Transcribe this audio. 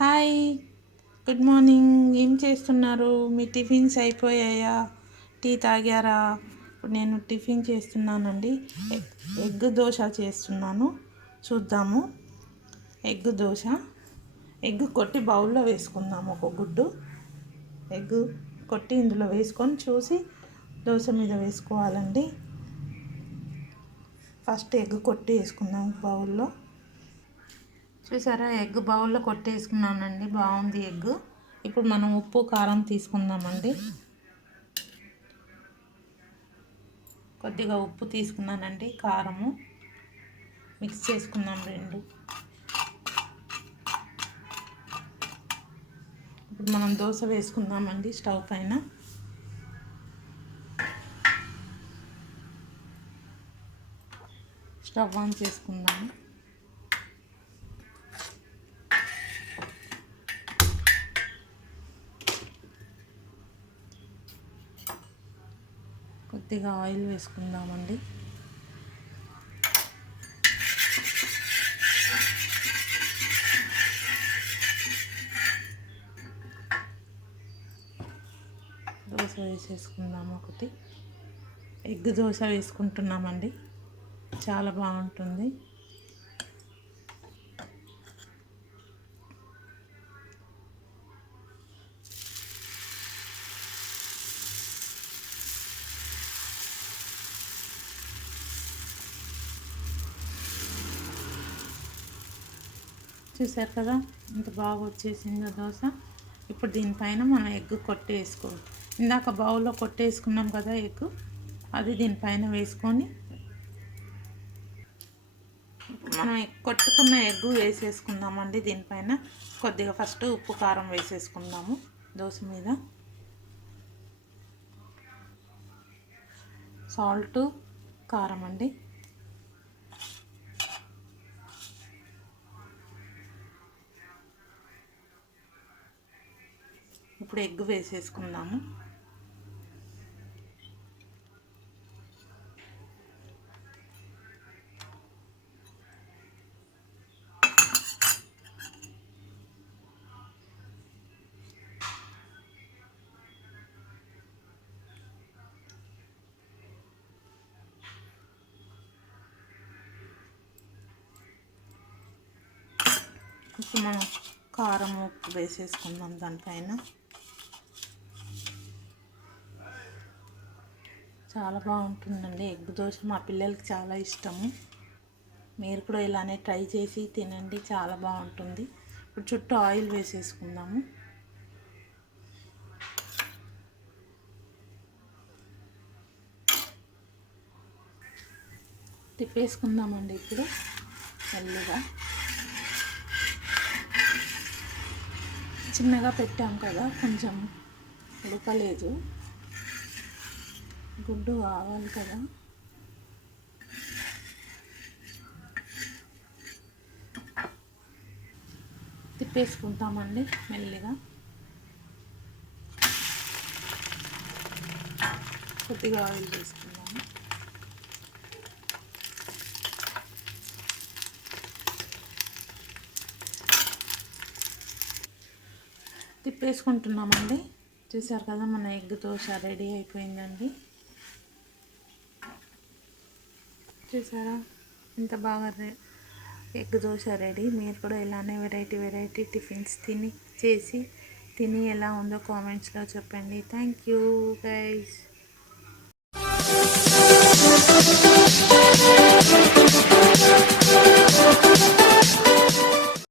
Hi, good morning. ఏం చేస్తున్నారు? మీ tiffins అయిపోయాయా? టీ తాగారా? ఇప్పుడు నేను టిఫిన్ చేస్తున్నానండి. ఎగ్ దోశ చేస్తున్నాను. చూద్దాము. ఎగ్ దోశ. ఎగ్ కొట్టి బౌల్లో వేసుకుందాము. ఒక గుడ్డు ఎగ్ కొట్టి ఇందులో వేసుకొని చూసి దోశ మీద వేసుకోవాలండి. ఫస్ట్ ఎగ్ కొట్టి వేసుకుందాం బౌల్లో. చూసారా, ఎగ్ బౌల్లో కొట్టేసుకున్నానండి. బాగుంది ఎగ్. ఇప్పుడు మనం ఉప్పు కారం తీసుకుందామండి. కొద్దిగా ఉప్పు తీసుకున్నానండి, కారము మిక్స్ చేసుకుందాం రెండు. ఇప్పుడు మనం దోశ వేసుకుందామండి స్టవ్ పైన. స్టవ్ ఆన్ చేసుకుందాము. కొద్దిగా ఆయిల్ వేసుకుందామండి. దోశ వేసేసుకుందాము. ఒకటి ఎగ్ దోశ వేసుకుంటున్నామండి. చాలా బాగుంటుంది. చూసారు కదా, ఇంత బాగా వచ్చేసిందో దోశ. ఇప్పుడు దీనిపైన మనం ఎగ్ కొట్టేసుకోవాలి. ఇందాక బౌల్లో కొట్టేసుకున్నాం కదా ఎగ్, అది దీనిపైన వేసుకొని మనం కొట్టుకున్న ఎగ్ వేసేసుకుందామండి. దీనిపైన కొద్దిగా ఫస్ట్ ఉప్పు కారం వేసేసుకుందాము. దోశ మీద సాల్ట్, కారం అండి. ఇప్పుడు ఎగ్ వేసేసుకుందాము. ఇప్పుడు మనం కారం, ఉప్పు వేసేసుకుందాం దానిపైన. చాలా బాగుంటుందండి ఎగ్ దోశ. మా పిల్లలకి చాలా ఇష్టము. మీరు కూడా ఇలానే ట్రై చేసి తినండి, చాలా బాగుంటుంది. ఇప్పుడు చుట్టూ ఆయిల్ వేసేసుకుందాము. తిప్పేసుకుందామండి. ఇప్పుడు మెల్లిగా చిన్నగా పెట్టాం కదా, కొంచెం ఉడకలేదు. గుడ్డు కావాలి కదా. తిప్పేసుకుంటామండి మెల్లిగా. కొద్దిగా ఆయిల్ వేసుకుందాము. తిప్పేసుకుంటున్నామండి. చూసారు కదా, మన ఎగ్ దోశ రెడీ అయిపోయిందండి. చూసారా, ఇంత బాగా ఎగ్ దోశ రెడీ. మీరు కూడా ఇలానే వెరైటీ టిఫిన్స్ తిని ఎలా ఉందో కామెంట్స్లో చెప్పండి. Thank you guys.